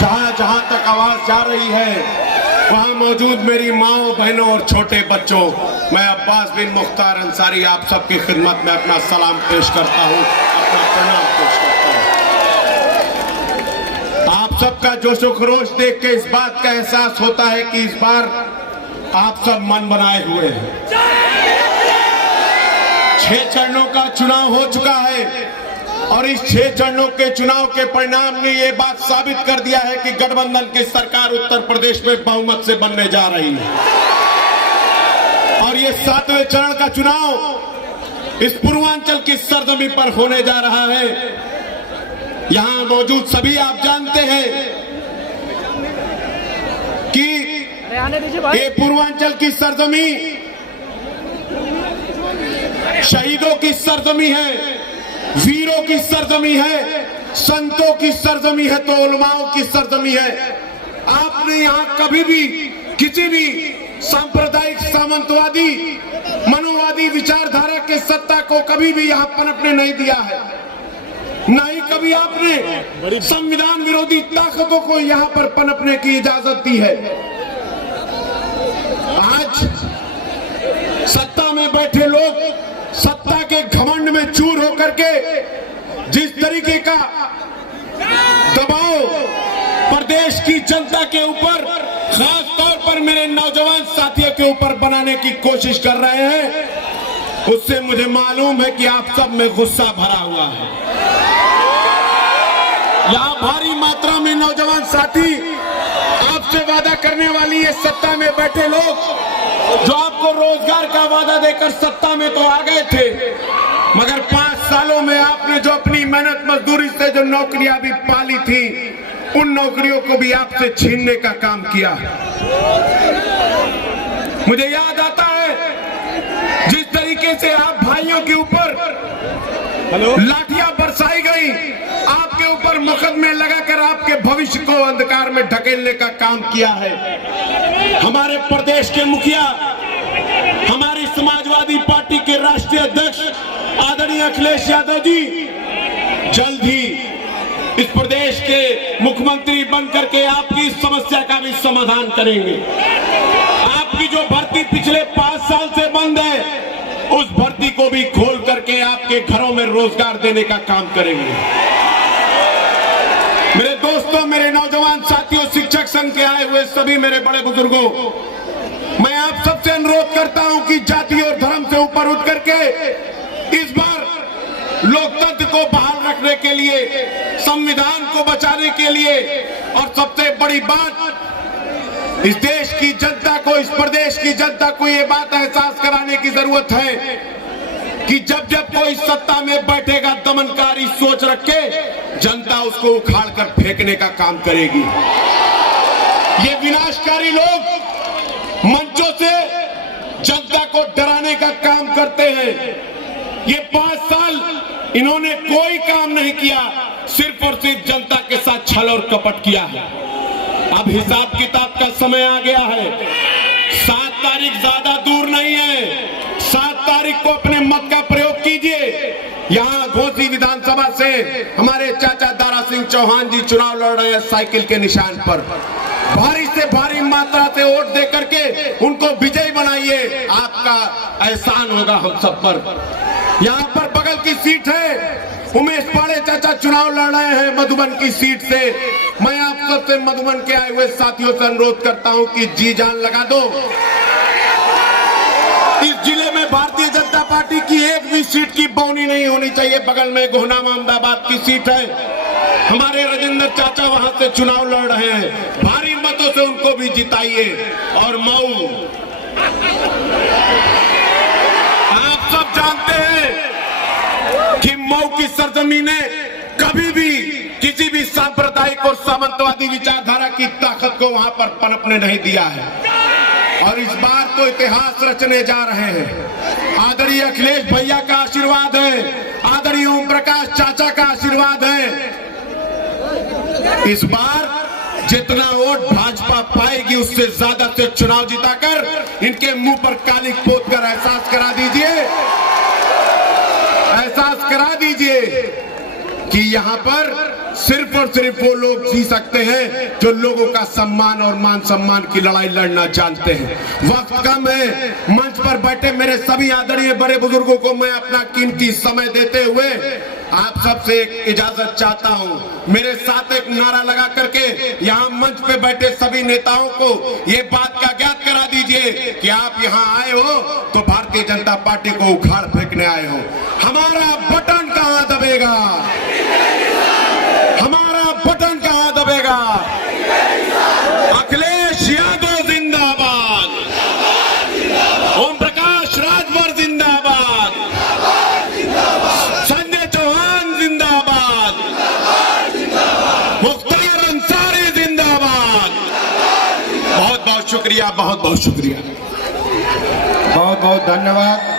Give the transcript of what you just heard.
जहां जहां तक आवाज जा रही है वहां मौजूद मेरी माओ, बहनों और छोटे बच्चों, मैं अब्बास बिन मुख्तार अंसारी आप सबकी खिदमत में अपना सलाम पेश करता हूं, अपना प्रणाम पेश करता हूं। आप सबका जोशो खरोश देख के इस बात का एहसास होता है कि इस बार आप सब मन बनाए हुए हैं। 6 चरणों का चुनाव हो चुका है और इस 6 चरणों के चुनाव के परिणाम ने ये बात साबित कर दिया है कि गठबंधन की सरकार उत्तर प्रदेश में बहुमत से बनने जा रही है। और ये 7वें चरण का चुनाव इस पूर्वांचल की सरजमी पर होने जा रहा है। यहां मौजूद सभी आप जानते हैं कि ये पूर्वांचल की सरजमी शहीदों की सरजमी है, वीरों की सरजमी है, संतों की सरजमी है, तो उलमाओं की सरजमी है। आपने यहां कभी भी किसी भी सांप्रदायिक, सामंतवादी, मनोवादी विचारधारा के सत्ता को कभी भी यहां पनपने नहीं दिया है। ना ही कभी आपने संविधान विरोधी ताकतों को यहां पर पनपने की इजाजत दी है। आज सत्ता में बैठे लोग सत्ता के घमंड में चूर होकर के जिस तरीके का दबाव प्रदेश की जनता के ऊपर, खास तौर पर मेरे नौजवान साथियों के ऊपर बनाने की कोशिश कर रहे हैं, उससे मुझे मालूम है कि आप सब में गुस्सा भरा हुआ है। यहां भारी मात्रा में नौजवान साथी आपसे वादा करने वाली है, सत्ता में बैठे लोग जो आपको रोजगार का वादा देकर सत्ता में तो आ गए थे, मगर 5 सालों में आपने जो अपनी मेहनत मजदूरी से जो नौकरियां भी पाली थी, उन नौकरियों को भी आपसे छीनने का काम किया। मुझे याद आता है जिस तरीके से आप भाइयों के ऊपर लाठियां बरसाई गई, आपके ऊपर मुकदमे लगाकर आपके भविष्य को अंधकार में ढकेलने का काम किया है। हमारे प्रदेश के मुखिया, हमारी समाजवादी पार्टी के राष्ट्रीय अध्यक्ष आदरणीय अखिलेश यादव जी जल्द ही इस प्रदेश के मुख्यमंत्री बनकर के आपकी इस समस्या का भी समाधान करेंगे। आपकी जो भर्ती पिछले 5 साल से बंद है, उस भर्ती को भी खोल करके आपके घरों में रोजगार देने का काम करेंगे। मेरे दोस्तों, मेरे नौजवान साथियों, शिक्षक संघ के आए हुए सभी मेरे बड़े बुजुर्गों, मैं आप सबसे अनुरोध करता हूं कि जाति और धर्म से ऊपर उठ करके इस बार लोकतंत्र को बहाल रखने के लिए, संविधान को बचाने के लिए, और सबसे बड़ी बात, इस देश की जनता को, इस प्रदेश की जनता को ये बात एहसास कराने की जरूरत है कि जब जब कोई सत्ता में बैठेगा, दमनकारी सोच रख के जनता उसको उखाड़ कर फेंकने का काम करेगी। ये विनाशकारी लोग मंचों से जनता को डराने का काम करते हैं। ये 5 साल इन्होंने कोई काम नहीं किया, सिर्फ और सिर्फ जनता के साथ छल और कपट किया है। अब हिसाब किताब का समय आ गया है। 7 तारीख ज्यादा दूर नहीं है। 7 तारीख को अपने मत का प्रयोग कीजिए। यहाँ घोसी विधानसभा से हमारे चाचा दारा सिंह चौहान जी चुनाव लड़ रहे हैं साइकिल के निशान पर। भारी से भारी मात्रा से वोट दे करके उनको विजयी बनाइए, आपका एहसान होगा हम सब पर। यहाँ पर बगल की सीट है, उमेश पाड़े चाचा चुनाव लड़ रहे हैं मधुबन की सीट से। मैं आप सबसे मधुबन के आए हुए साथियों से अनुरोध करता हूं कि जी जान लगा दो। इस जिले में भारतीय जनता पार्टी की एक भी सीट की बौनी नहीं होनी चाहिए। बगल में गोहना अहमदाबाद की सीट है, हमारे राजेंद्र चाचा वहां से चुनाव लड़ रहे हैं, भारी मतों से उनको भी जिताइए। और मऊ, आप सब जानते हैं कि मऊ की सरजमी ने कभी भी किसी भी सांप्रदायिक और सामंतवादी विचारधारा की ताकत को वहां पर पनपने नहीं दिया है। और इस बार तो इतिहास रचने जा रहे हैं। आदरणीय अखिलेश भैया का आशीर्वाद है, आदरणीय ओम प्रकाश चाचा का आशीर्वाद है। इस बार जितना वोट भाजपा पाएगी, उससे ज्यादा से चुनाव जिताकर इनके मुंह पर कालिक पोत कर एहसास करा दीजिए कि यहां पर सिर्फ और सिर्फ वो लोग जी सकते हैं जो लोगों का सम्मान और मान सम्मान की लड़ाई लड़ना जानते हैं। वक्त कम है। मंच पर बैठे मेरे सभी आदरणीय बड़े बुजुर्गों को मैं अपना कीमती समय देते हुए आप सबसे एक इजाजत चाहता हूं। मेरे साथ एक नारा लगा करके यहाँ मंच पे बैठे सभी नेताओं को ये बात का ज्ञात करा दीजिए कि आप यहाँ आए हो तो भारतीय जनता पार्टी को उखाड़ फेंकने आए हो। हमारा बटन कहाँ दबेगा? हमारा बटन कहाँ दबेगा? अखिलेश यादव जिंदाबाद, ओम प्रकाश राजभर जिंदाबाद, संजय चौहान जिंदाबाद, मुख्तार अंसारी जिंदाबाद। बहुत बहुत शुक्रिया, बहुत बहुत शुक्रिया, बहुत बहुत धन्यवाद।